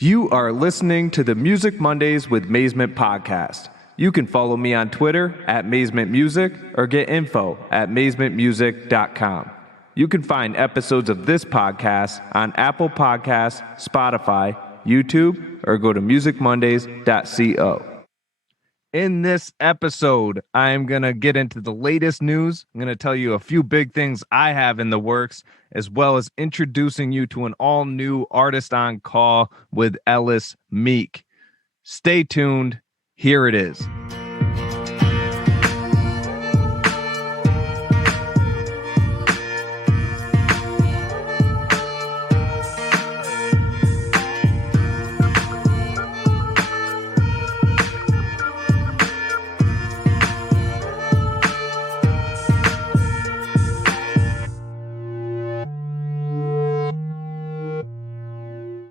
You are listening to the Music Mondays with Mazement podcast. You can follow me on Twitter at Mazement Music or get info at mazementmusic.com. You can find episodes of this podcast on Apple Podcasts, Spotify, YouTube, or go to musicmondays.co. In this episode, I'm going to get into the latest news. I'm going to tell you a few big things I have in the works, as well as introducing you to an all-new artist on call with Ellis, Meek. Stay tuned. Here it is.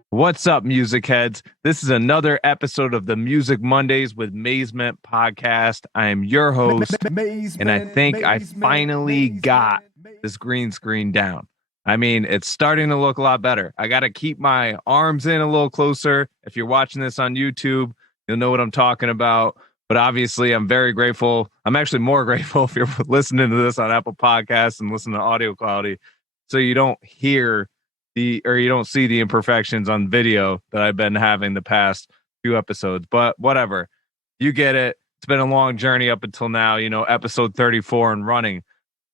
What's up, music heads? This is another episode of the Music Mondays with Mazement podcast. I am your host, and I think I finally got this green screen down. I mean, it's starting to look a lot better. I got to keep my arms in a little closer. If you're watching this on YouTube, you'll know what I'm talking about. But obviously, I'm very grateful. I'm actually more grateful if you're listening to this on Apple Podcasts and listening to audio quality, so you don't hear you don't see the imperfections on video that I've been having the past few episodes. But whatever, you get it. It's been a long journey up until now, episode 34 and running.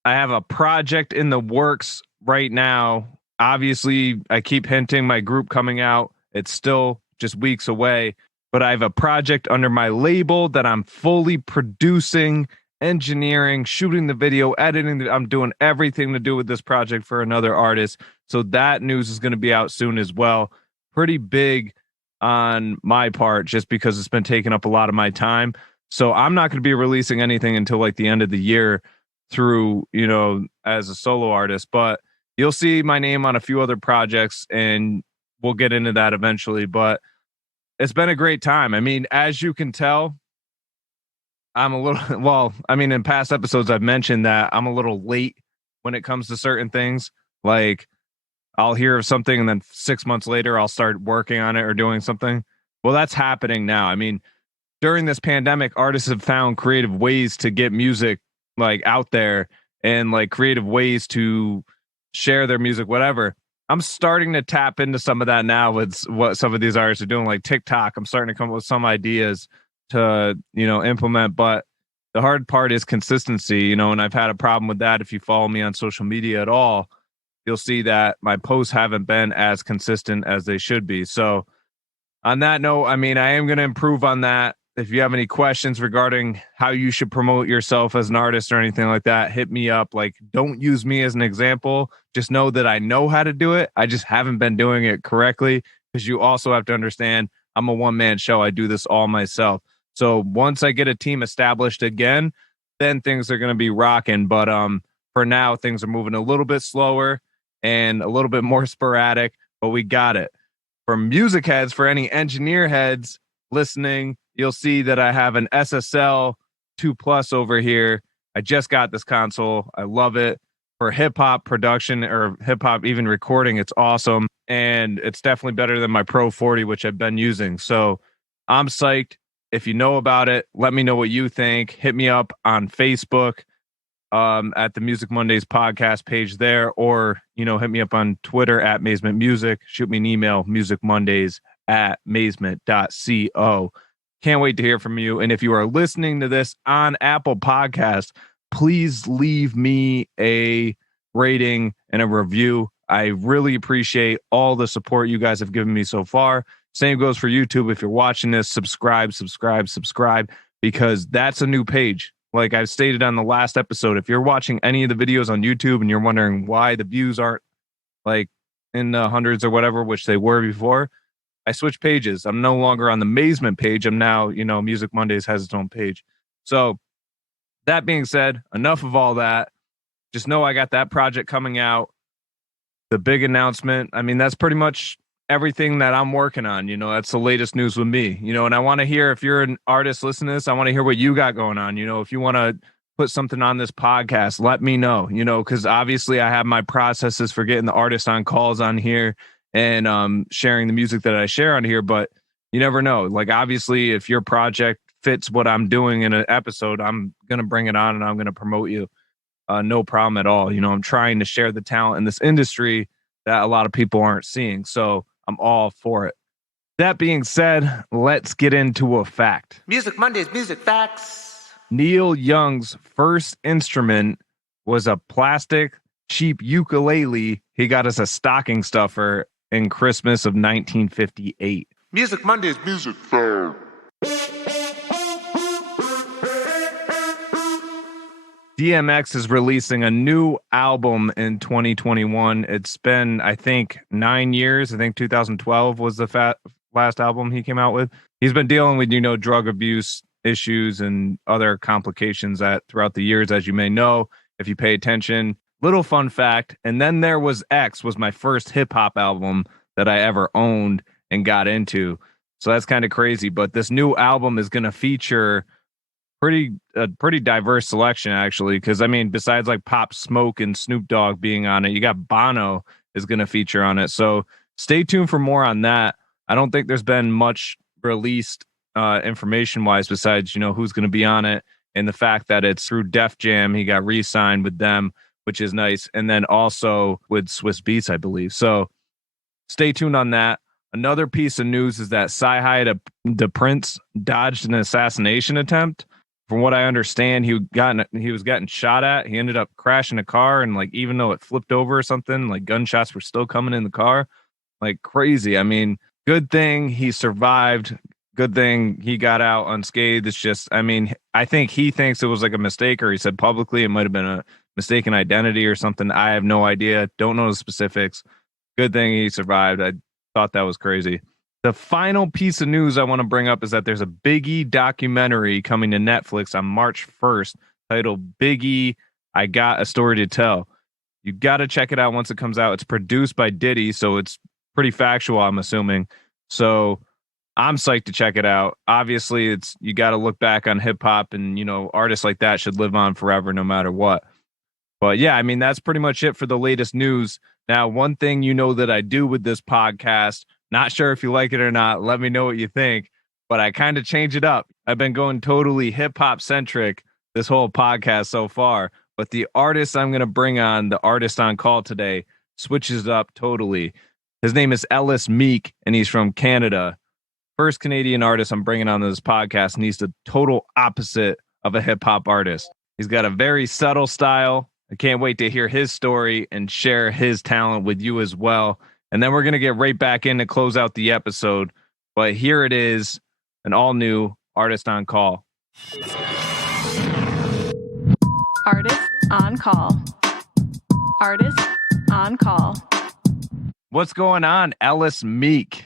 I have a project in the works right now. Obviously, I keep hinting my group coming out. It's still just weeks away, but I have a project under my label that I'm fully producing, engineering, shooting the video, editing. I'm doing everything to do with this project for another artist. So that news is going to be out soon as well. Pretty big on my part, just because it's been taking up a lot of my time. So I'm not going to be releasing anything until like the end of the year through, as a solo artist. But you'll see my name on a few other projects, and we'll get into that eventually. But it's been a great time. I mean, as you can tell, I'm a little, in past episodes, I've mentioned that I'm a little late when it comes to certain things. Like, I'll hear of something and then 6 months later, I'll start working on it or doing something. Well, that's happening now. I mean, during this pandemic, artists have found creative ways to get music like out there and like creative ways to share their music, whatever. I'm starting to tap into some of that now with what some of these artists are doing, like TikTok. I'm starting to come up with some ideas to, implement, but the hard part is consistency, and I've had a problem with that. If you follow me on social media at all, you'll see that my posts haven't been as consistent as they should be. So on that note, I am going to improve on that. If you have any questions regarding how you should promote yourself as an artist or anything like that, hit me up. Like, don't use me as an example. Just know that I know how to do it. I just haven't been doing it correctly, because you also have to understand I'm a one-man show. I do this all myself. So once I get a team established again, then things are going to be rocking. But for now, things are moving a little bit slower and a little bit more sporadic, but we got it. For music heads, for any engineer heads listening, you'll see that I have an SSL 2 Plus over here. I just got this console. I love it. For hip hop production or hip hop even recording, it's awesome. And it's definitely better than my Pro 40, which I've been using. So I'm psyched. If you know about it, let me know what you think. Hit me up on Facebook at the Music Mondays podcast page there, or, hit me up on Twitter at Mazement Music. Shoot me an email, musicmondays@mazement.co. Can't wait to hear from you. And if you are listening to this on Apple Podcasts, please leave me a rating and a review. I really appreciate all the support you guys have given me so far. Same goes for YouTube. If you're watching this, subscribe, because that's a new page. Like I've stated on the last episode, if you're watching any of the videos on YouTube and you're wondering why the views aren't like in the hundreds or whatever, which they were before, I switched pages. I'm no longer on the Mazement page. I'm now, Music Mondays has its own page. So that being said, enough of all that. Just know I got that project coming out. The big announcement. That's pretty much everything that I'm working on. That's the latest news with me, and I want to hear, if you're an artist listening to this, I want to hear what you got going on. If you want to put something on this podcast, let me know, because obviously I have my processes for getting the artists on calls on here and sharing the music that I share on here. But you never know. Like, obviously, if your project fits what I'm doing in an episode, I'm going to bring it on and I'm going to promote you. No problem at all. You know, I'm trying to share the talent in this industry that a lot of people aren't seeing. So I'm all for it. That being said, let's get into a fact. Music Mondays, music facts. Neil Young's first instrument was a plastic, cheap ukulele he got as a stocking stuffer in Christmas of 1958. Music Mondays, music facts. DMX is releasing a new album in 2021. It's been, I think, 9 years. I think 2012 was the last album he came out with. He's been dealing with, drug abuse issues and other complications that throughout the years, as you may know, if you pay attention. Little fun fact. And then there was X, was my first hip hop album that I ever owned and got into. So that's kind of crazy. But this new album is going to feature a pretty diverse selection, actually, because I mean, besides like Pop Smoke and Snoop Dogg being on it, you got Bono is going to feature on it. So stay tuned for more on that. I don't think there's been much released information wise besides who's going to be on it, and the fact that it's through Def Jam. He got re-signed with them, which is nice, and then also with Swiss Beats, I believe. So stay tuned on that. Another piece of news is that Sci-Hi the Prince dodged an assassination attempt. From what I understand, he was getting shot at. He ended up crashing a car, and like, even though it flipped over or something, like gunshots were still coming in the car. Like, crazy. I mean, good thing he survived. Good thing he got out unscathed. It's just, I mean, I think he thinks it was like a mistake, or he said publicly it might have been a mistaken identity or something. I have no idea. Don't know the specifics. Good thing he survived. I thought that was crazy. The final piece of news I want to bring up is that there's a Biggie documentary coming to Netflix on March 1st titled Biggie, I Got a Story to Tell. You got to check it out once it comes out. It's produced by Diddy, so it's pretty factual, I'm assuming. So I'm psyched to check it out. Obviously, you got to look back on hip hop, and artists like that should live on forever no matter what. But yeah, I mean, that's pretty much it for the latest news. Now, one thing that I do with this podcast, not sure if you like it or not, let me know what you think, but I kind of change it up. I've been going totally hip hop centric this whole podcast so far, but the artist I'm going to bring on, the artist on call today, switches up totally. His name is Ellis Meek, and he's from Canada. First Canadian artist I'm bringing on this podcast, and he's the total opposite of a hip hop artist. He's got a very subtle style. I can't wait to hear his story and share his talent with you as well. And then we're going to get right back in to close out the episode. But here it is, an all-new Artist on Call. Artist on Call. Artist on Call. What's going on, Ellis Meek?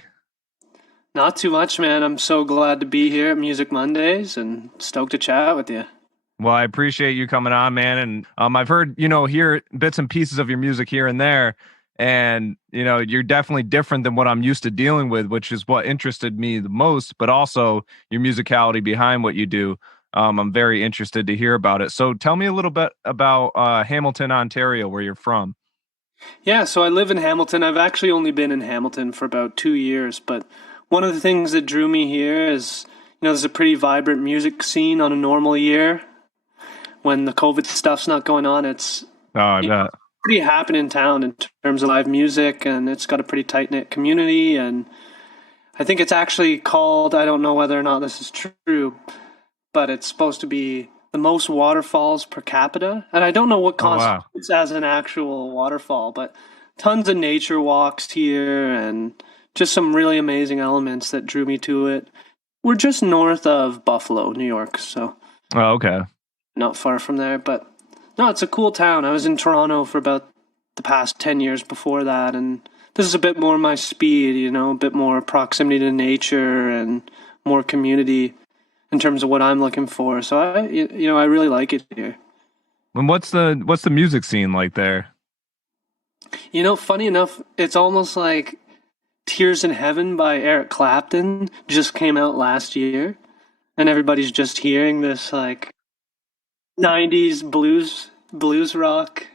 Not too much, man. I'm so glad to be here at Music Mondays and stoked to chat with you. Well, I appreciate you coming on, man. And I've heard, hear bits and pieces of your music here and there. And, you're definitely different than what I'm used to dealing with, which is what interested me the most, but also your musicality behind what you do. I'm very interested to hear about it. So tell me a little bit about Hamilton, Ontario, where you're from. Yeah, so I live in Hamilton. I've actually only been in Hamilton for about 2 years, but one of the things that drew me here is, there's a pretty vibrant music scene on a normal year. When the COVID stuff's not going on, it's pretty happening in town in terms of live music, and it's got a pretty tight-knit community. And I think it's actually called, I don't know whether or not this is true, but it's supposed to be the most waterfalls per capita. And I don't know what constitutes as an actual waterfall, but tons of nature walks here and just some really amazing elements that drew me to it. We're just north of Buffalo, New York, so okay, not far from there. But no, it's a cool town. I was in Toronto for about the past 10 years before that, and this is a bit more my speed, a bit more proximity to nature and more community in terms of what I'm looking for. So I really like it here. And what's the music scene like there? Funny enough, it's almost like Tears in Heaven by Eric Clapton just came out last year, and everybody's just hearing this like 90s blues rock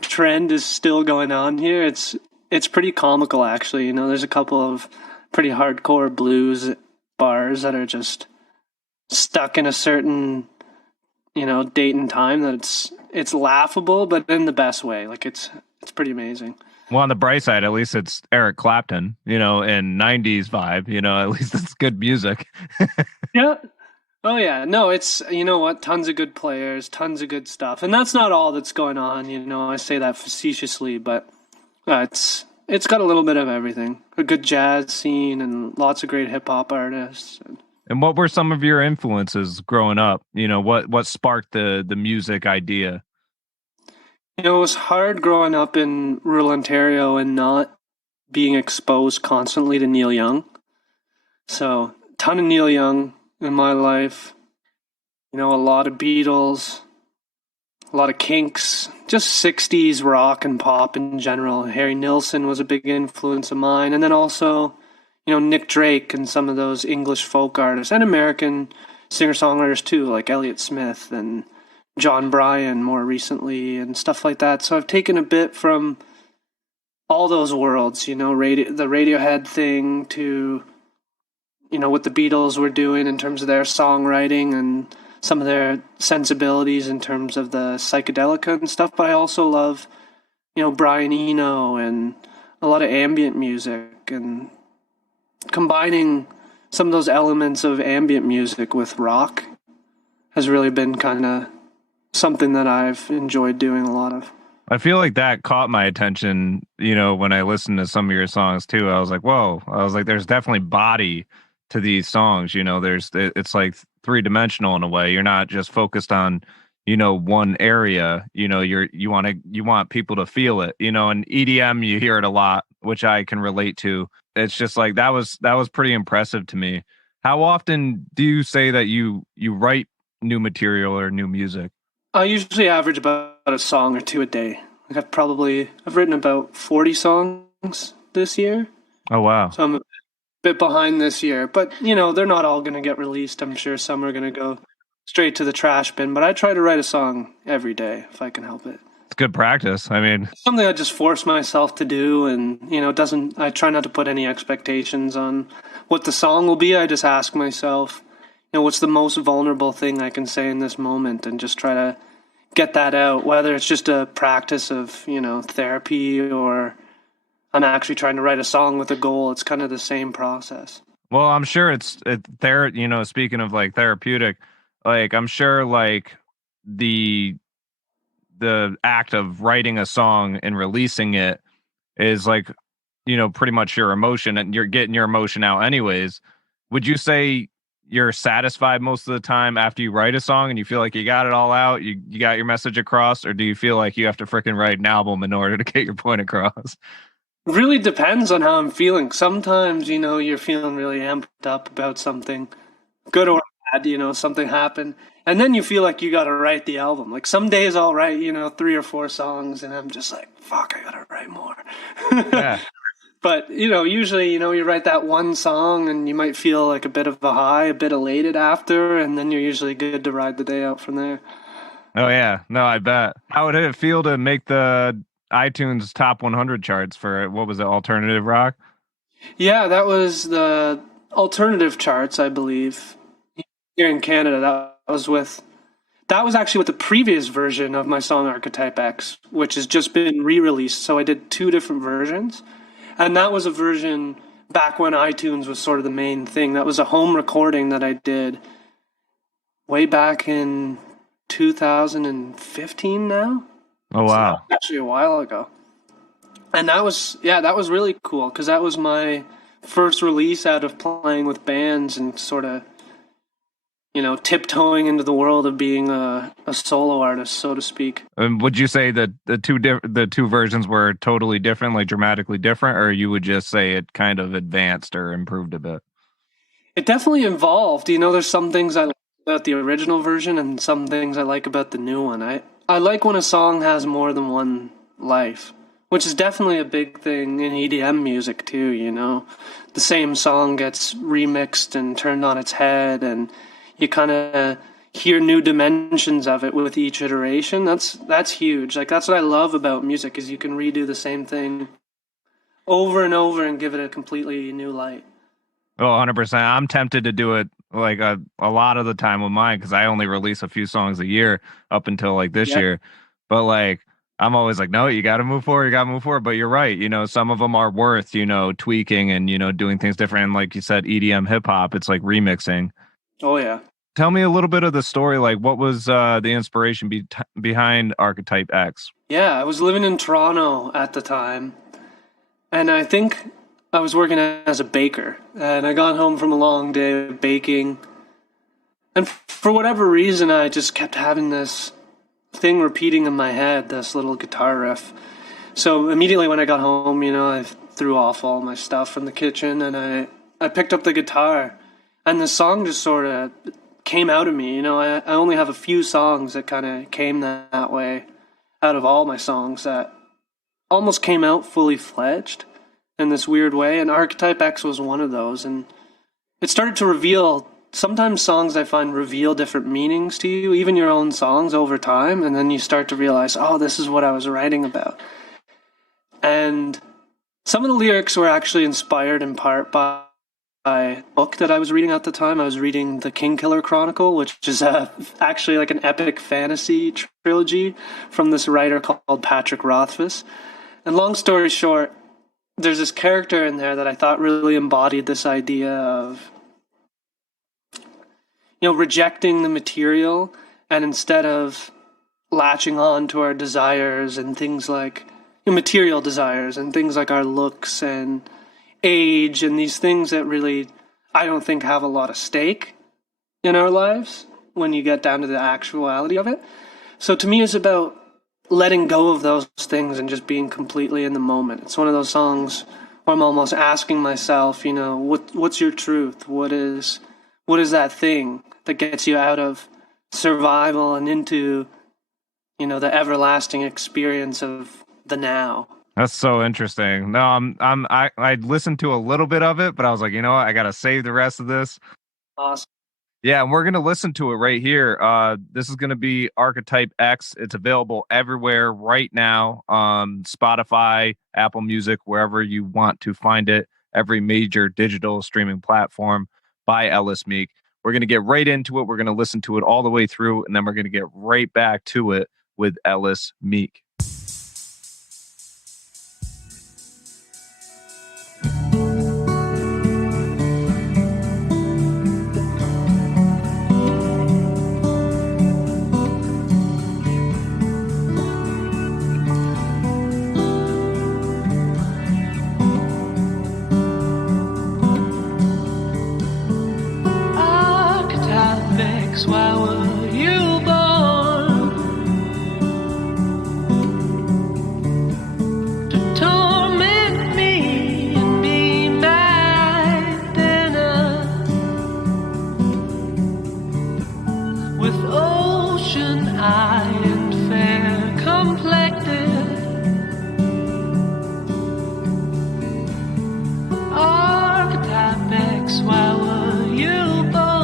trend is still going on here. It's it's pretty comical actually. There's a couple of pretty hardcore blues bars that are just stuck in a certain date and time that it's laughable, but in the best way. Like it's pretty amazing. Well, on the bright side, at least it's Eric Clapton, and 90s vibe, at least it's good music. Yeah. Oh yeah. No, it's what, tons of good players, tons of good stuff. And that's not all that's going on, I say that facetiously, but it's got a little bit of everything. A good jazz scene and lots of great hip hop artists. And what were some of your influences growing up? What sparked the music idea? It was hard growing up in rural Ontario and not being exposed constantly to Neil Young. So, a ton of Neil Young in my life. A lot of Beatles, a lot of Kinks, just 60s rock and pop in general. Harry Nilsson was a big influence of mine. And then also, Nick Drake and some of those English folk artists and American singer-songwriters too, like Elliott Smith and John Bryan more recently and stuff like that. So I've taken a bit from all those worlds, the Radiohead thing to, what the Beatles were doing in terms of their songwriting and some of their sensibilities in terms of the psychedelic and stuff. But I also love, Brian Eno and a lot of ambient music, and combining some of those elements of ambient music with rock has really been kind of something that I've enjoyed doing a lot of. I feel like that caught my attention, when I listened to some of your songs too. I was like, whoa. I was like, there's definitely body to these songs. It's like three-dimensional in a way. You're not just focused on, one area. You want people to feel it. In EDM you hear it a lot, which I can relate to. It's just like that was pretty impressive to me. How often do you say that you write new material or new music? I usually average about a song or two a day. Like I've written about 40 songs this year. Oh wow. So I'm a bit behind this year, but they're not all going to get released. I'm sure some are going to go straight to the trash bin, but I try to write a song every day if I can help it. It's good practice. I mean, something I just force myself to do, and I try not to put any expectations on what the song will be. I just ask myself, what's the most vulnerable thing I can say in this moment, and just try to get that out, whether it's just a practice of, therapy, or I'm actually trying to write a song with a goal. It's kind of the same process. Well, I'm sure it's there, speaking of like therapeutic, like I'm sure like the act of writing a song and releasing it is like, pretty much your emotion, and you're getting your emotion out anyways. Would you say you're satisfied most of the time after you write a song and you feel like you got it all out, you got your message across, or do you feel like you have to freaking write an album in order to get your point across? Really depends on how I'm feeling. Sometimes, you're feeling really amped up about something, good or bad, something happened. And then you feel like you got to write the album. Like some days I'll write, 3 or 4 songs and I'm just like, fuck, I got to write more. Yeah. But, usually, you write that one song and you might feel like a bit of a high, a bit elated after, and then you're usually good to ride the day out from there. Oh, yeah. No, I bet. How would it feel to make the iTunes top 100 charts for, what was it, alternative rock? Yeah, that was the alternative charts, I believe. Here in Canada, that was actually with the previous version of my song Archetype X, which has just been re-released. So I did 2 different versions. And that was a version back when iTunes was sort of the main thing. That was a home recording that I did way back in 2015 now. Oh, wow. So actually a while ago. And that was really cool because that was my first release out of playing with bands and sort of, tiptoeing into the world of being a solo artist, so to speak. And would you say that the two versions were totally different, like dramatically different, or you would just say it kind of advanced or improved a bit? It definitely evolved. There's some things I like about the original version and some things I like about the new one. I like when a song has more than one life, which is definitely a big thing in EDM music too, The same song gets remixed and turned on its head, and you kind of hear new dimensions of it with each iteration. That's huge. Like that's what I love about music is you can redo the same thing over and over and give it a completely new light. Oh, 100%. I'm tempted to do it like a lot of the time with mine because I only release a few songs a year up until like this Yeah. year. But like, I'm always like, no, you got to move forward. You got to move forward. But you're right. Some of them are worth, tweaking and, doing things different. And like you said, EDM hip hop, it's like remixing. Oh, yeah. Tell me a little bit of the story. Like, what was the inspiration behind Archetype X? Yeah, I was living in Toronto at the time, and I think I was working as a baker, and I got home from a long day of baking, and for whatever reason, I just kept having this thing repeating in my head, this little guitar riff. So immediately when I got home, I threw off all my stuff from the kitchen, and I picked up the guitar, and the song just sort of came out of me. I only have a few songs that kind of came that way out of all my songs that almost came out fully fledged in this weird way, and Archetype X was one of those. And it started to reveal, sometimes songs I find reveal different meanings to you, even your own songs over time, and then you start to realize, oh, this is what I was writing about. And some of the lyrics were actually inspired in part by a book that I was reading at the time. I was reading The Kingkiller Chronicle, which is actually like an epic fantasy trilogy from this writer called Patrick Rothfuss. And long story short, there's this character in there that I thought really embodied this idea of, rejecting the material, and instead of latching on to our desires and things like material desires and things like our looks and age and these things that really, I don't think, have a lot of stake in our lives when you get down to the actuality of it. So to me, it's about letting go of those things and just being completely in the moment. It's one of those songs where I'm almost asking myself, what's your truth? What is that thing that gets you out of survival and into, the everlasting experience of the now? That's so interesting. No, I listened to a little bit of it, but I was like, you know what? I got to save the rest of this. Awesome. Yeah, and we're going to listen to it right here. This is going to be Archetype X. It's available everywhere right now on Spotify, Apple Music, wherever you want to find it, every major digital streaming platform by Ellis Meek. We're going to get right into it. We're going to listen to it all the way through, and then we're going to get right back to it with Ellis Meek. Why were you born to torment me and be my dinner with ocean eye and fair complected Archetype X? Why were you born?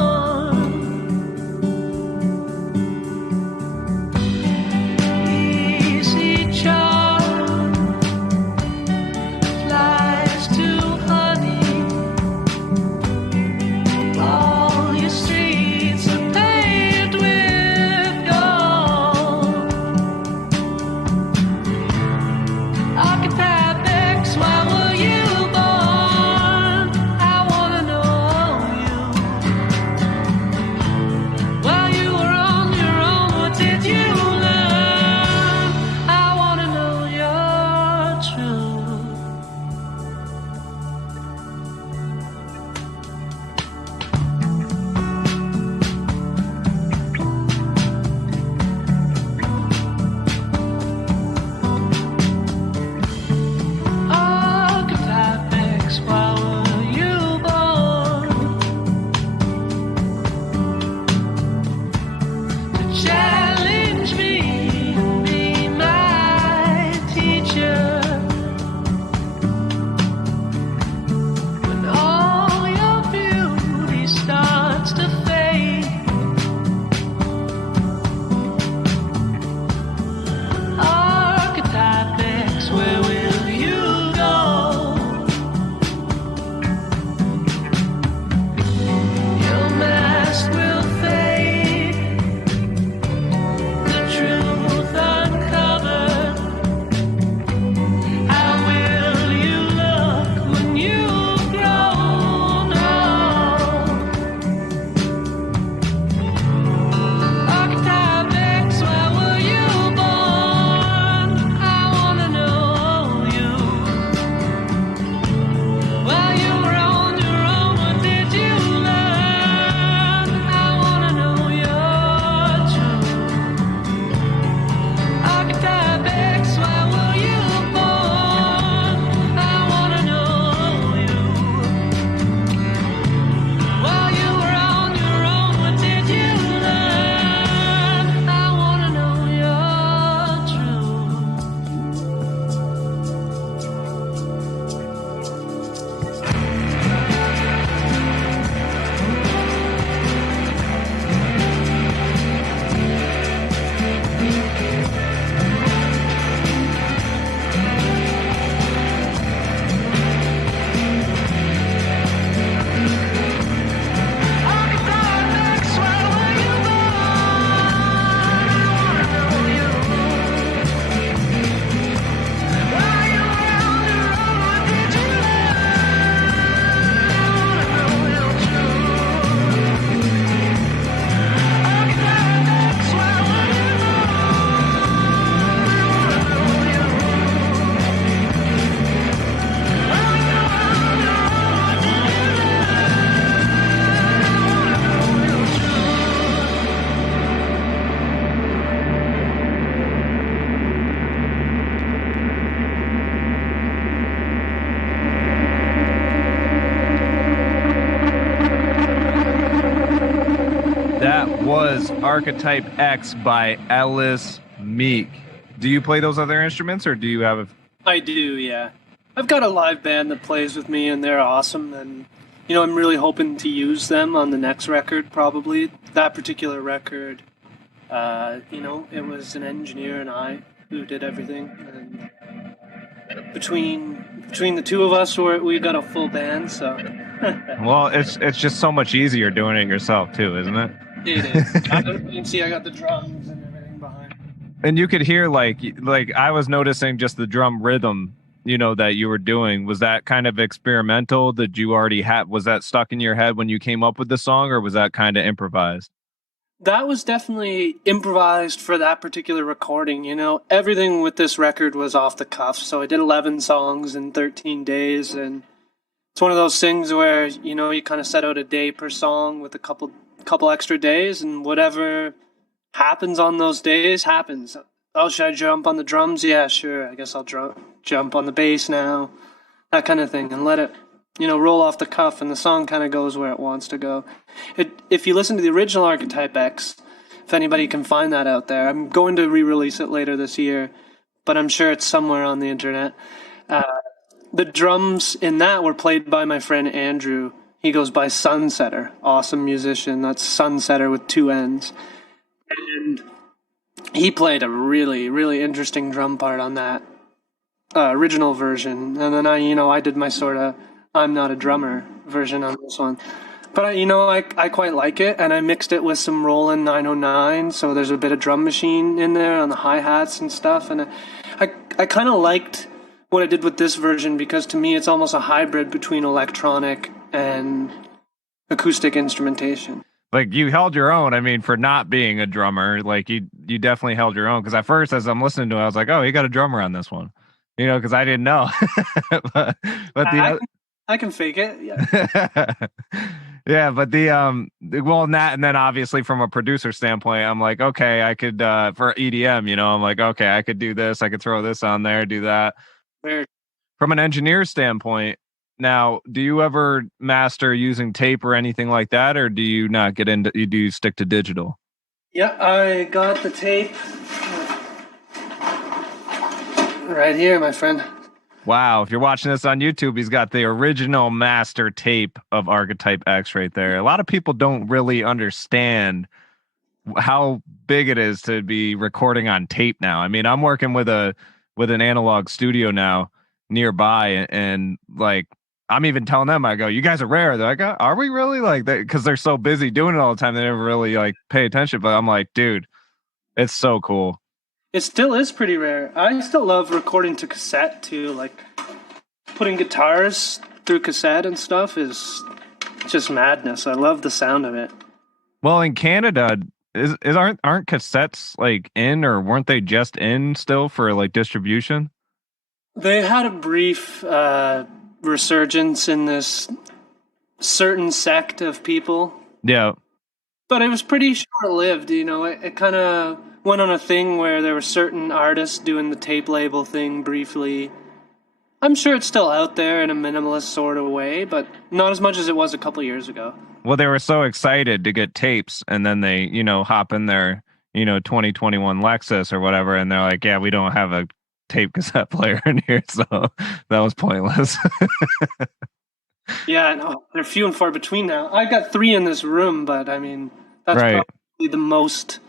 was Archetype X by Ellis, Meek. Do you play those other instruments, or do you have a... I do, yeah. I've got a live band that plays with me, and they're awesome, and, I'm really hoping to use them on the next record, probably. That particular record, it was an engineer and I who did everything, and between the two of us, we got a full band, so... Well, it's just so much easier doing it yourself, too, isn't it? It is. You can see I got the drums and everything behind. And you could hear, like I was noticing just the drum rhythm, that you were doing. Was that kind of experimental? Did you already have... Was that stuck in your head when you came up with the song, or was that kind of improvised? That was definitely improvised for that particular recording. Everything with this record was off the cuff. So I did 11 songs in 13 days, and it's one of those things where, you kind of set out a day per song with a couple extra days, and whatever happens on those days happens. Oh, should I jump on the drums? Yeah, sure. I guess I'll jump on the bass now. That kind of thing, and let it, roll off the cuff, and the song kind of goes where it wants to go. If you listen to the original Archetype X, if anybody can find that out there, I'm going to re-release it later this year, but I'm sure it's somewhere on the internet. The drums in that were played by my friend Andrew. He goes by Sunsetter. Awesome musician. That's Sunsetter with 2 N's. And he played a really, really interesting drum part on that original version. And then I did my sort of I'm not a drummer version on this one. But I quite like it, and I mixed it with some Roland 909, so there's a bit of drum machine in there on the hi-hats and stuff. And I kind of liked what I did with this version, because to me it's almost a hybrid between electronic and acoustic instrumentation. Like, you held your own. I mean, for not being a drummer, like you definitely held your own. Because at first, as I'm listening to it, I was like, "Oh, you got a drummer on this one," because I didn't know. but I can fake it. Yeah. Yeah, but and then obviously from a producer standpoint, I'm like, okay, I could for EDM, I'm like, okay, I could do this. I could throw this on there, do that. Weird. From an engineer standpoint, now, do you ever master using tape or anything like that, or do you not get into? Do you stick to digital? Yeah, I got the tape right here, my friend. Wow, if you're watching this on YouTube, he's got the original master tape of Archetype X right there. A lot of people don't really understand how big it is to be recording on tape now. I mean, I'm working with an analog studio now nearby, and like, I'm even telling them, I go, "You guys are rare." They're like, "Are we really?" Like that, because they're so busy doing it all the time, they never really like pay attention. But I'm like, dude, it's so cool. It still is pretty rare. I still love recording to cassette too. Like, putting guitars through cassette and stuff is just madness. I love the sound of it. Well, in Canada, aren't cassettes like in, or weren't they just in still for like distribution? They had a brief resurgence in this certain sect of people. Yeah. But it was pretty short-lived, It kind of went on a thing where there were certain artists doing the tape label thing briefly. I'm sure it's still out there in a minimalist sort of way, but not as much as it was a couple years ago. Well, they were so excited to get tapes, and then they, hop in their, 2021 Lexus or whatever, and they're like, "Yeah, we don't have a tape cassette player in here," so that was pointless. Yeah, no, they're few and far between now. I've got 3 in this room, but I mean, that's right. Probably the most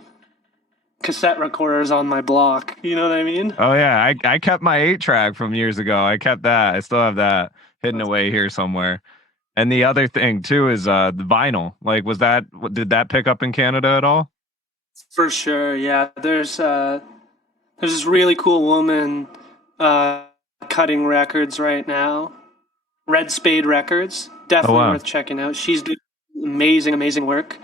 cassette recorders on my block. You know what I mean? Oh yeah, I kept my 8-track from years ago. I kept that. I still have that hidden away here somewhere. And the other thing too is the vinyl. Like, did that pick up in Canada at all? For sure, yeah. There's this really cool woman cutting records right now. Red Spade Records, definitely worth checking out. She's doing amazing work,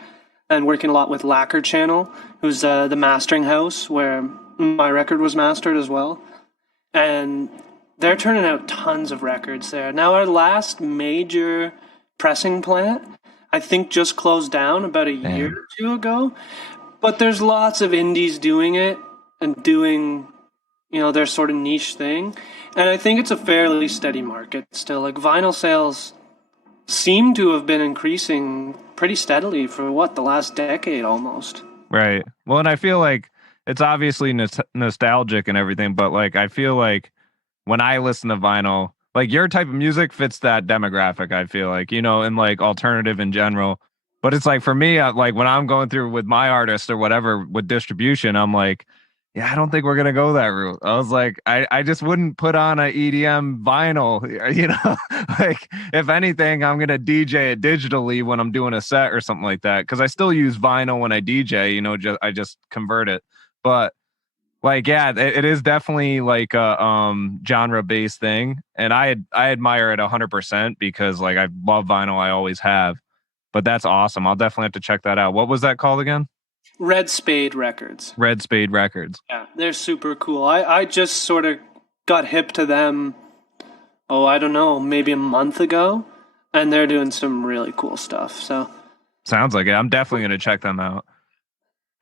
and working a lot with Lacquer Channel, who's the mastering house where my record was mastered as well. And they're turning out tons of records there. Now, our last major pressing plant, I think, just closed down about a year or 2 ago. But there's lots of indies doing it and doing, their sort of niche thing. And I think it's a fairly steady market still. Like, vinyl sales seem to have been increasing pretty steadily for the last decade almost. Right. Well, and I feel like it's obviously nostalgic and everything, but like I feel like when I listen to vinyl, like your type of music fits that demographic, I feel like, and like alternative in general. But it's like for me, like when I'm going through with my artist or whatever with distribution, I'm like, yeah, I don't think we're gonna go that route. I was like, I just wouldn't put on a EDM vinyl, like if anything, I'm gonna DJ it digitally when I'm doing a set or something like that. Cause I still use vinyl when I DJ, I just convert it. But like, yeah, it is definitely like a genre based thing. And I admire it 100% because like I love vinyl, I always have. But that's awesome. I'll definitely have to check that out. What was that called again? Red Spade Records. Red Spade Records. Yeah, they're super cool. I just sort of got hip to them, I don't know, maybe a month ago, and they're doing some really cool stuff. So sounds like it. I'm definitely going to check them out.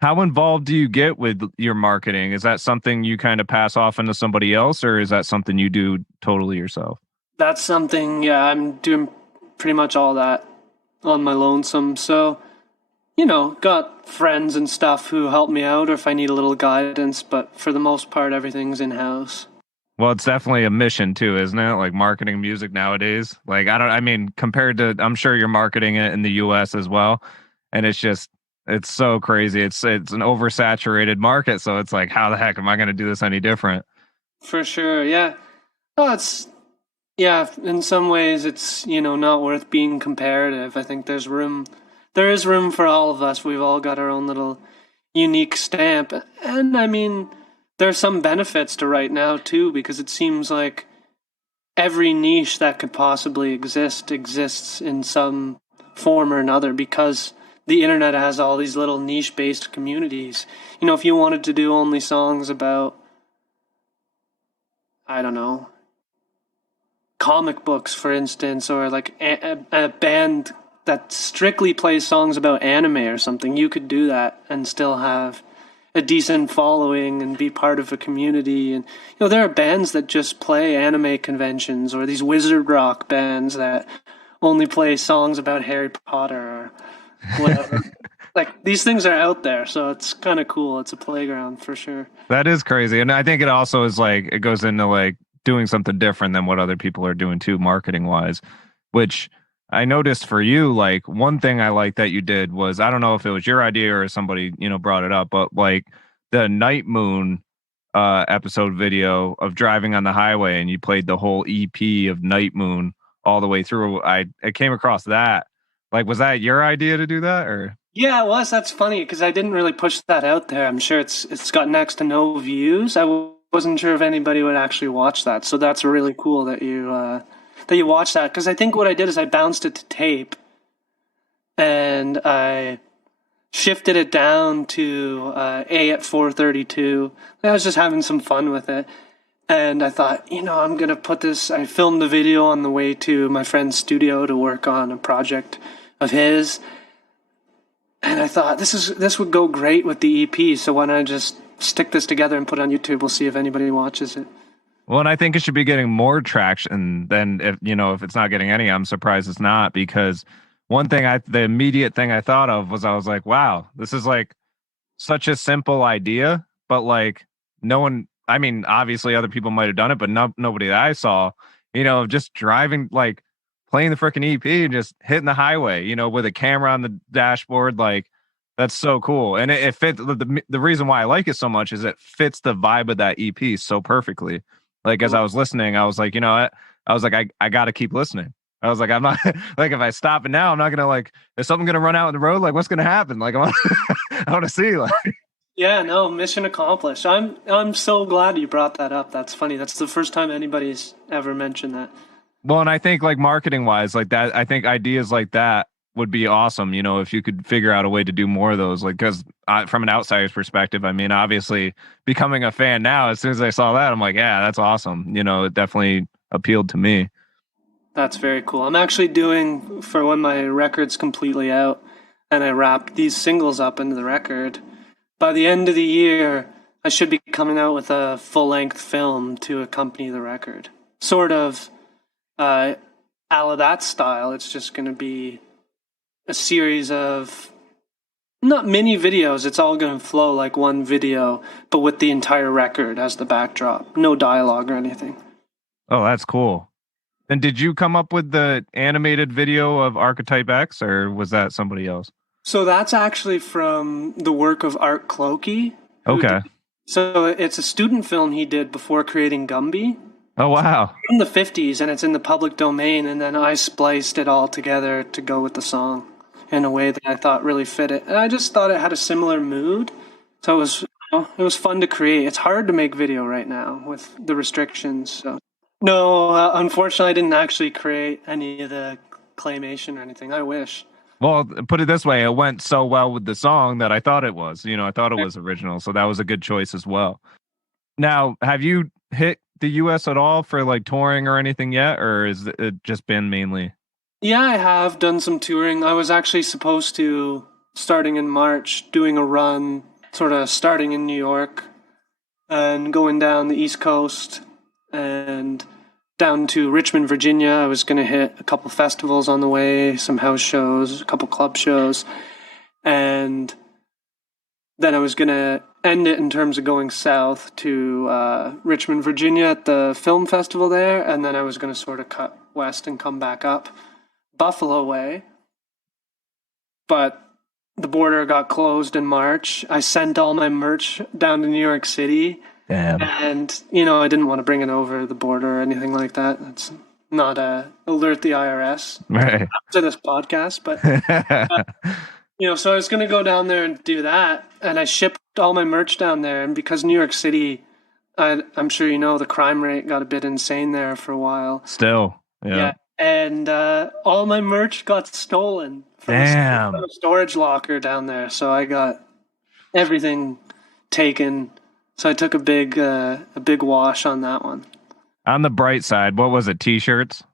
How involved do you get with your marketing? Is that something you kind of pass off into somebody else, or is that something you do totally yourself? That's something, yeah, I'm doing pretty much all that on my lonesome. So, got friends and stuff who help me out or if I need a little guidance, but for the most part, everything's in-house. Well, it's definitely a mission too, isn't it? Like marketing music nowadays. Like, compared to, I'm sure you're marketing it in the US as well. And it's so crazy. It's an oversaturated market. So it's like, how the heck am I going to do this any different? For sure. Yeah. Oh, in some ways it's, not worth being comparative. I think there is room for all of us. We've all got our own little unique stamp. And I mean, there are some benefits to right now too, because it seems like every niche that could possibly exist exists in some form or another because the internet has all these little niche-based communities. If you wanted to do only songs about, I don't know, comic books, for instance, or like a band that strictly plays songs about anime or something, you could do that and still have a decent following and be part of a community. And there are bands that just play anime conventions, or these wizard rock bands that only play songs about Harry Potter or whatever. Like, these things are out there, so it's kind of cool. It's a playground for sure. That is crazy. And I think it also is like, it goes into like doing something different than what other people are doing too, marketing wise, which I noticed for you, like one thing I like that you did was, I don't know if it was your idea or somebody, brought it up, but like the Night Moon episode video of driving on the highway, and you played the whole EP of Night Moon all the way through. I came across that. Like, was that your idea to do that, or? Yeah, it was. That's funny because I didn't really push that out there. I'm sure it's got next to no views. I wasn't sure if anybody would actually watch that. So that's really cool that you watched that, because I think what I did is I bounced it to tape and I shifted it down to A at 432. I was just having some fun with it. And I thought, I'm going to put this. I filmed the video on the way to my friend's studio to work on a project of his. And I thought this would go great with the EP. So why don't I just stick this together and put it on YouTube? We'll see if anybody watches it. Well, and I think it should be getting more traction than if it's not getting any. I'm surprised it's not, because the immediate thing I thought of was, I was like, wow, this is like such a simple idea, but like no one, I mean, obviously other people might have done it, but nobody that I saw, just driving, like playing the freaking EP and just hitting the highway, with a camera on the dashboard. Like, that's so cool. And it fits. The reason why I like it so much is it fits the vibe of that EP so perfectly. Like, as I was listening, I was like, I was like, I got to keep listening. I was like, I'm not like, if I stop it now, I'm not going to, like, is something going to run out in the road? Like, what's going to happen? Like, I want to see, like. Yeah, no, mission accomplished. I'm so glad you brought that up. That's funny. That's the first time anybody's ever mentioned that. Well, and I think like marketing wise, like that, I think ideas like that would be awesome. If you could figure out a way to do more of those, like, because from an outsider's perspective, I mean, obviously becoming a fan now, as soon as I saw that, I'm like, yeah, that's awesome. It definitely appealed to me. That's very cool. I'm actually doing, for when my record's completely out and I wrap these singles up into the record, by the end of the year, I should be coming out with a full-length film to accompany the record. Sort of a la that style. It's just going to be a series of not mini videos. It's all going to flow like one video, but with the entire record as the backdrop. No dialogue or anything. Oh, that's cool. And did you come up with the animated video of Archetype X, or was that somebody else? So that's actually from the work of Art Clokey. Okay. So it's a student film he did before creating Gumby. Oh, wow. From the 50s, and it's in the public domain, and then I spliced it all together to go with the song in a way that I thought really fit it. And I just thought it had a similar mood. So it was fun to create. It's hard to make video right now with the restrictions. So no, unfortunately, I didn't actually create any of the claymation or anything. I wish. Well, put it this way, it went so well with the song that I thought it was. I thought it was original, so that was a good choice as well. Now, have you hit the US at all for like touring or anything yet, or is it just been mainly? Yeah, I have done some touring. I was actually supposed to, starting in March, doing a run, sort of starting in New York and going down the East Coast and down to Richmond, Virginia. I was going to hit a couple festivals on the way, some house shows, a couple club shows, and then I was going to end it in terms of going south to Richmond, Virginia at the film festival there, and then I was going to sort of cut west and come back up Buffalo way. But the border got closed in March. I sent all my merch down to New York City. Damn. And, I didn't want to bring it over the border or anything like that. That's not alert the IRS Right. to this podcast. But, so I was going to go down there and do that. And I shipped all my merch down there. And because New York City, I'm sure the crime rate got a bit insane there for a while. Still. Yeah. And all my merch got stolen from a storage locker down there. So I got everything taken. So I took a big wash on that one. On the bright side, what was it? T-shirts?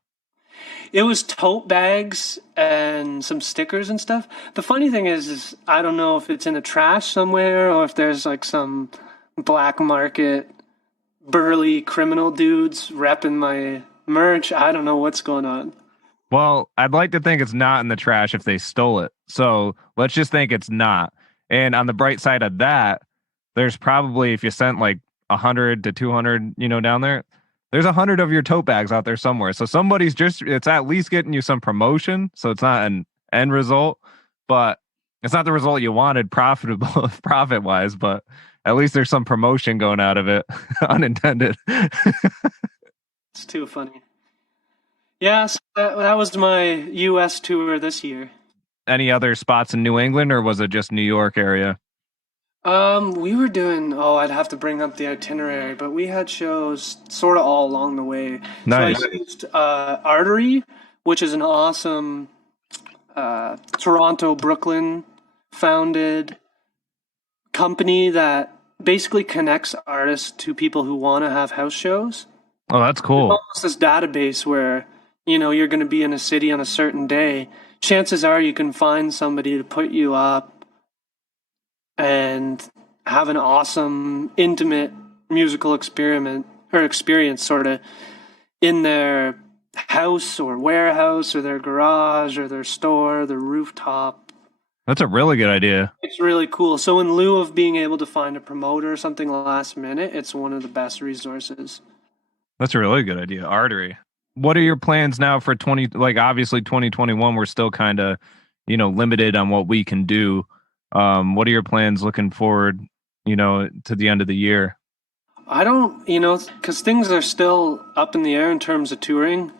It was tote bags and some stickers and stuff. The funny thing is I don't know if it's in the trash somewhere or if there's like some black market burly criminal dudes repping my merch. I don't know what's going on. Well, I'd like to think it's not in the trash if they stole it. So let's just think it's not. And on the bright side of that, there's probably, if you sent like 100 to 200, down there, there's 100 of your tote bags out there somewhere. So somebody's it's at least getting you some promotion. So it's not an end result, but it's not the result you wanted profit wise, but at least there's some promotion going out of it. Unintended. It's too funny. Yeah, so that was my US tour this year. Any other spots in New England, or was it just New York area? We were doing, I'd have to bring up the itinerary, but we had shows sort of all along the way. Nice. So I used Artery, which is an awesome Toronto, Brooklyn founded company that basically connects artists to people who want to have house shows. Oh, that's cool. It's almost this database where, you're going to be in a city on a certain day. Chances are you can find somebody to put you up and have an awesome, intimate musical experience sort of in their house or warehouse or their garage or their store, their rooftop. That's a really good idea. It's really cool. So in lieu of being able to find a promoter or something last minute, it's one of the best resources. That's a really good idea. Artery. What are your plans now for obviously 2021, we're still kind of, limited on what we can do. What are your plans looking forward, to the end of the year? I don't, because things are still up in the air in terms of touring.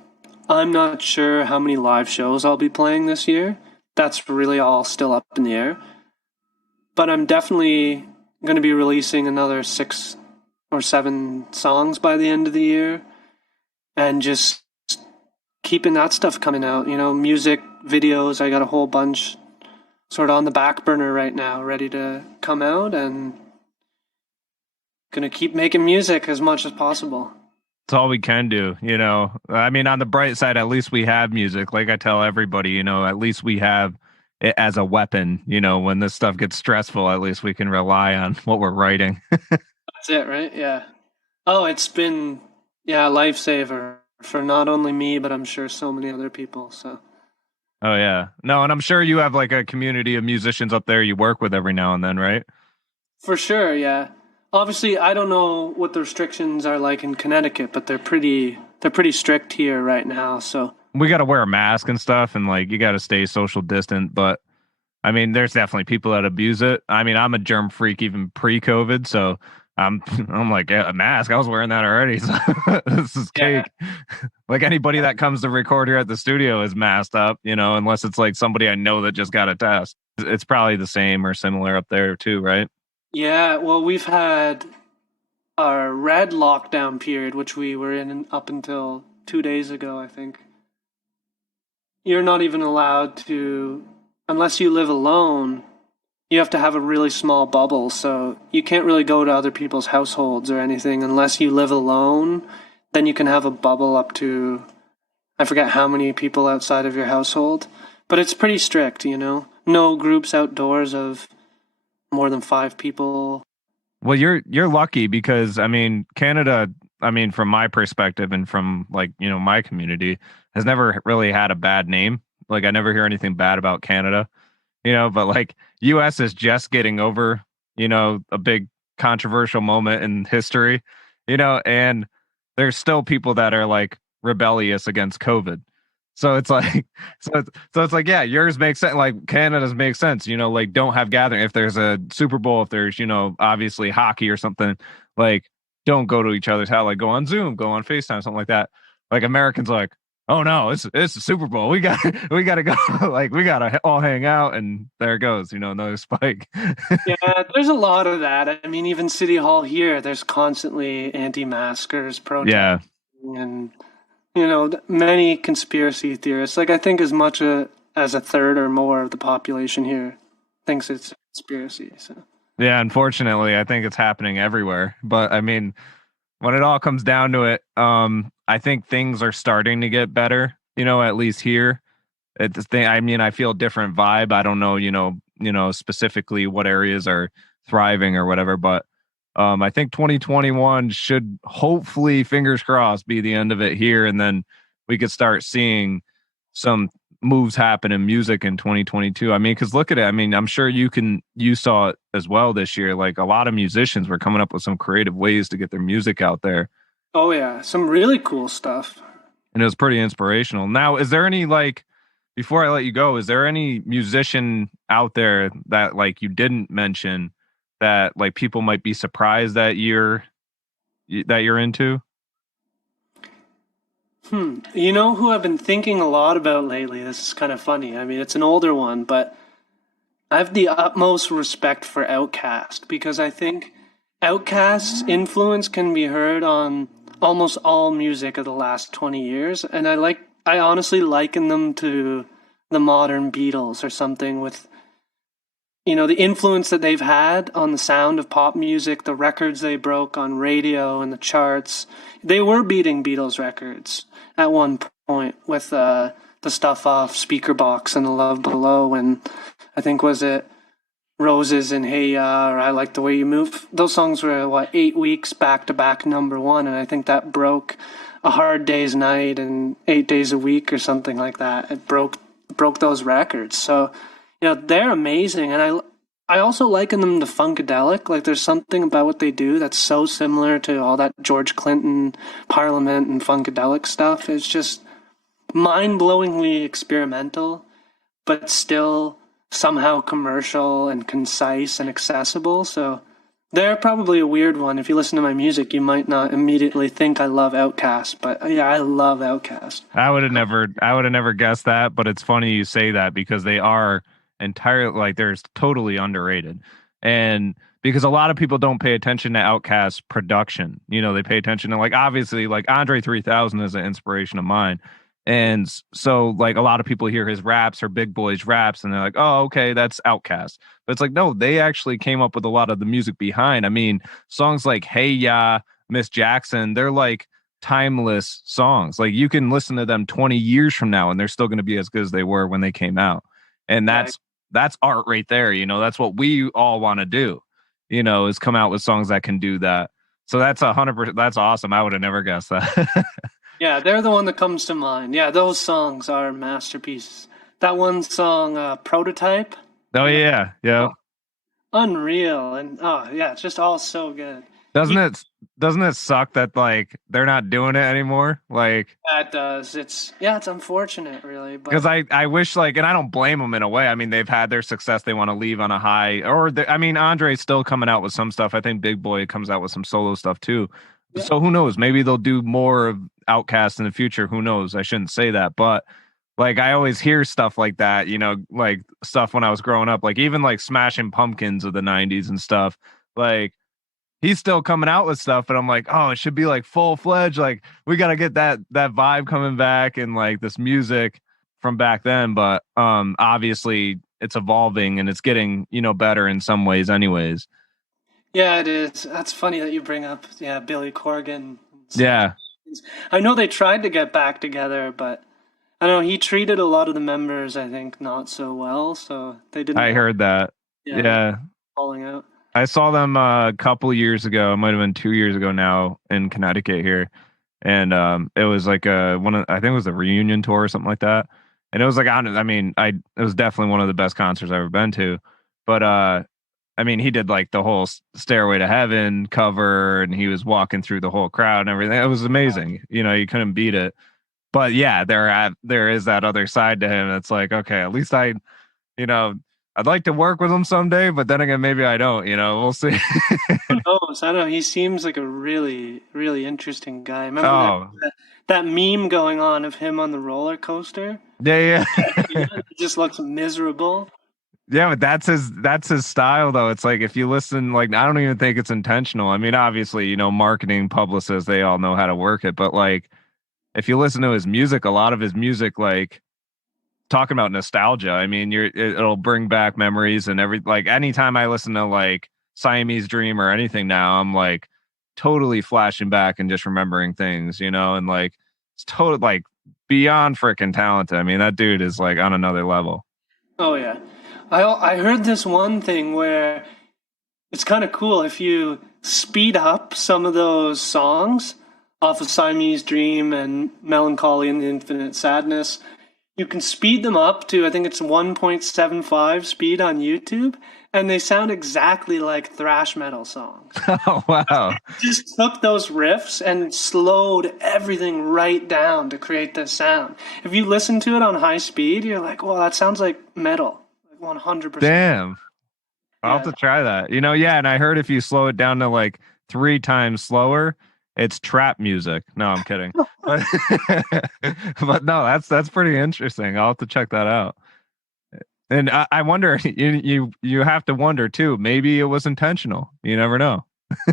I'm not sure how many live shows I'll be playing this year. That's really all still up in the air. But I'm definitely going to be releasing another 6 or 7 songs by the end of the year. And just keeping that stuff coming out, music, videos. I got a whole bunch sort of on the back burner right now, ready to come out, and gonna keep making music as much as possible. It's all we can do, I mean, on the bright side, at least we have music. Like I tell everybody, at least we have it as a weapon. When this stuff gets stressful, at least we can rely on what we're writing. That's it, right? Yeah. Oh, it's been, a lifesaver for not only me, but I'm sure so many other people. So Oh yeah. No, and I'm sure you have like a community of musicians up there you work with every now and then, right? for sure, yeah. Obviously, I don't know what the restrictions are like in Connecticut, but they're pretty strict here right now. So We got to wear a mask and stuff, and like you got to stay social distant. But I mean, there's definitely people that abuse it. I mean, I'm a germ freak even pre-COVID, so I'm like, yeah, a mask. I was wearing that already. So this is yeah, cake. Like anybody that comes to record here at the studio is masked up, unless it's like somebody I know that just got a test. It's probably the same or similar up there too, right? yeah. Well, we've had our red lockdown period, which we were in up until 2 days ago, I think. You're not even allowed to, unless you live alone, you have to have a really small bubble. So you can't really go to other people's households or anything unless you live alone. Then you can have a bubble up to, I forget how many people outside of your household. But it's pretty strict, No groups outdoors of more than 5 people. Well, you're lucky because I mean, Canada, I mean, from my perspective and from like, my community has never really had a bad name. Like I never hear anything bad about Canada, but like US is just getting over, a big controversial moment in history, and there's still people that are like rebellious against COVID. So it's like, so it's like, yeah, yours makes sense. Like Canada's makes sense, like don't have gathering. If there's a Super Bowl, if there's, obviously hockey or something, like don't go to each other's house, like go on Zoom, go on FaceTime, something like that. Like Americans are like, oh no, it's the Super Bowl. We gotta go. Like we gotta all hang out, and there it goes, another spike. Yeah, there's a lot of that. I mean, even City Hall here, there's constantly anti-maskers Yeah. protesting and, many conspiracy theorists. Like, I think as much as a third or more of the population here thinks it's a conspiracy. So, Yeah, unfortunately, I think it's happening everywhere. But I mean, when it all comes down to it, I think things are starting to get better, at least here. I mean, I feel a different vibe. I don't know, specifically what areas are thriving or whatever, but I think 2021 should hopefully, fingers crossed, be the end of it here, and then we could start seeing some moves happen in music in 2022. I mean, because look at it. I mean, I'm sure you saw it as well this year. Like a lot of musicians were coming up with some creative ways to get their music out there, oh yeah, some really cool stuff. and it was pretty inspirational. Now, is there any like, before I let you go, is there any musician out there that like you didn't mention that like people might be surprised that you're into? You know who I've been thinking a lot about lately? This is kind of funny. I mean, it's an older one, but I have the utmost respect for Outkast because I think Outkast's influence can be heard on almost all music of the last 20 years, and I honestly liken them to the modern Beatles or something with the influence that they've had on the sound of pop music, the records they broke on radio and the charts. They were beating Beatles records at one point with the stuff off Speakerbox and The Love Below, and I think was it Roses and Hey Ya or I Like the Way You Move. Those songs were 8 weeks back to back #1, and I think that broke A Hard Day's Night and 8 Days a Week or something like that. It broke those records. So they're amazing, and I also liken them to Funkadelic. Like there's something about what they do that's so similar to all that George Clinton Parliament and Funkadelic stuff. It's just mind-blowingly experimental, but still somehow commercial and concise and accessible. So they're probably a weird one. If you listen to my music, you might not immediately think I love Outkast, but yeah, I love Outkast. I would have never guessed that, but it's funny you say that because they are entirely like they're totally underrated. And because a lot of people don't pay attention to Outkast's production. They pay attention to like obviously like Andre 3000 is an inspiration of mine. And so like a lot of people hear his raps or Big Boy's raps and they're like, "Oh, okay, that's Outkast." But it's like no, they actually came up with a lot of the music behind. I mean, songs like Hey Ya, Miss Jackson, they're like timeless songs. Like you can listen to them 20 years from now and they're still going to be as good as they were when they came out. And that's art right there. That's what we all want to do, is come out with songs that can do that. So that's 100%. That's awesome. I would have never guessed that. Yeah, they're the one that comes to mind. Yeah, those songs are masterpieces. That one song, Prototype, Oh yeah, yeah. oh, unreal. And oh, yeah, it's just all so good. Doesn't You, it doesn't it suck that like they're not doing it anymore? Like, that does. It's unfortunate, really. because But I wish like, and I don't blame them in a way. I mean, they've had their success. They want to leave on a high, or I mean, Andre's still coming out with some stuff. I think Big Boy comes out with some solo stuff too. yeah, So who knows? Maybe they'll do more of Outcast in the future. Who knows? I shouldn't say that, but like I always hear stuff like that. Like stuff when I was growing up, like even like Smashing Pumpkins of the '90s and stuff. Like he's still coming out with stuff, but I'm like, oh, it should be like full fledged. Like we got to get that vibe coming back and like this music from back then. But obviously it's evolving and it's getting better in some ways, anyways. yeah, it is. That's funny that you bring up, yeah, Billy Corgan. Yeah, I know they tried to get back together, but I don't know. He treated a lot of the members, I think, not so well. So they didn't. I heard that. Yeah, Yeah, falling out. I saw them a couple years ago. It might have been 2 years ago now in Connecticut here, and it was like I think it was a reunion tour or something like that. And it was like I mean, it was definitely one of the best concerts I've ever been to. But I mean, he did like the whole Stairway to Heaven cover, and he was walking through the whole crowd and everything. It was amazing. You couldn't beat it. But yeah, there is that other side to him. It's like, okay, at least you know, I'd like to work with him someday, but then again, maybe I don't. We'll see. Who knows? I don't know. He seems like a really, really interesting guy. Remember Oh, that meme going on of him on the roller coaster? yeah, yeah. He just looks miserable. Yeah, but that's his style though. It's like if you listen, like I don't even think it's intentional. I mean, obviously, marketing publicists, they all know how to work it, but like if you listen to his music, a lot of his music, like talking about nostalgia, I mean, it'll bring back memories and like anytime I listen to like Siamese Dream or anything now, I'm like totally flashing back and just remembering things, and like it's totally like beyond freaking talented. I mean, that dude is like on another level. Oh yeah, I heard this one thing where it's kind of cool if you speed up some of those songs off of Siamese Dream and Melancholy and the Infinite Sadness. You can speed them up to, I think it's 1.75 speed on YouTube, and they sound exactly like thrash metal songs. Oh wow. Just took those riffs and slowed everything right down to create this sound. If you listen to it on high speed, you're like, well, that sounds like metal. Like 100%. Damn. I'll have Yeah. to try that. Yeah, and I heard if you slow it down to like 3 times slower, it's trap music. No, I'm kidding. But no, that's pretty interesting. I'll have to check that out. And I wonder, you have to wonder too. Maybe it was intentional. You never know.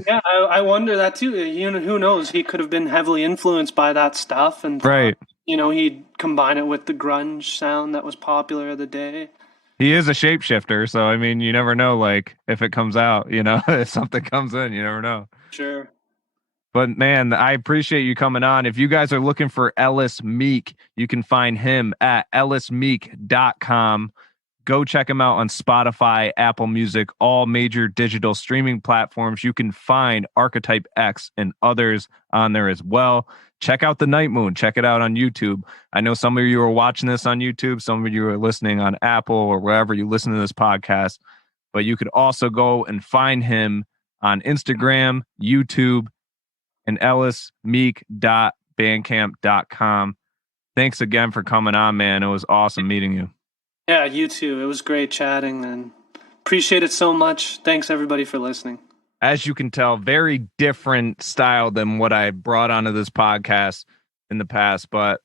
Yeah, I wonder that too. Who knows? He could have been heavily influenced by that stuff, and Right. he'd combine it with the grunge sound that was popular of the day. He is a shapeshifter, so I mean, you never know. Like if it comes out, if something comes in, you never know. Sure. But man, I appreciate you coming on. If you guys are looking for Ellis Meek, you can find him at ellismeek.com. Go check him out on Spotify, Apple Music, all major digital streaming platforms. You can find Archetype X and others on there as well. Check out The Night Moon. Check it out on YouTube. I know some of you are watching this on YouTube. Some of you are listening on Apple or wherever you listen to this podcast. But you could also go and find him on Instagram, YouTube, and ellismeek.bandcamp.com. Thanks again for coming on, man. It was awesome meeting you. Yeah, you too. It was great chatting, and appreciate it so much. Thanks everybody for listening. As you can tell, very different style than what I brought onto this podcast in the past, but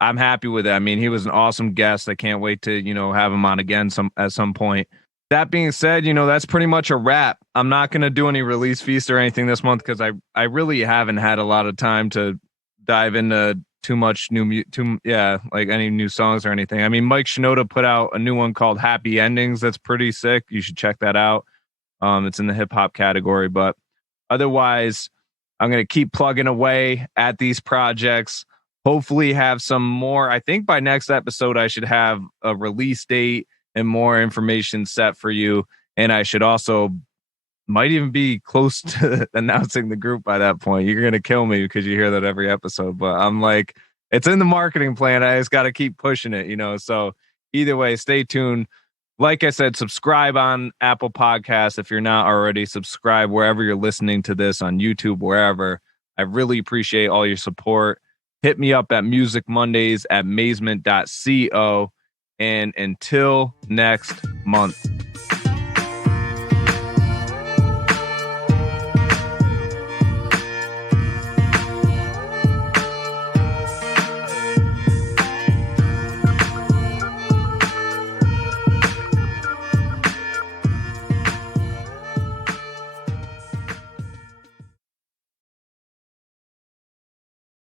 I'm happy with it. I mean, he was an awesome guest. I can't wait to, have him on again at some point. That being said, that's pretty much a wrap. I'm not going to do any release feast or anything this month because I really haven't had a lot of time to dive into too much like any new songs or anything. I mean, Mike Shinoda put out a new one called Happy Endings. That's pretty sick. You should check that out. It's in the hip hop category, but otherwise I'm going to keep plugging away at these projects. Hopefully have some more. I think by next episode, I should have a release date and more information set for you. And I should also might even be close to announcing the group by that point. You're going to kill me because you hear that every episode, but I'm like, it's in the marketing plan. I just got to keep pushing it, So either way, stay tuned. Like I said, subscribe on Apple Podcasts. If you're not already, subscribe wherever you're listening to this, on YouTube, wherever. I really appreciate all your support. Hit me up at musicmondays@mazement.co. And until next month.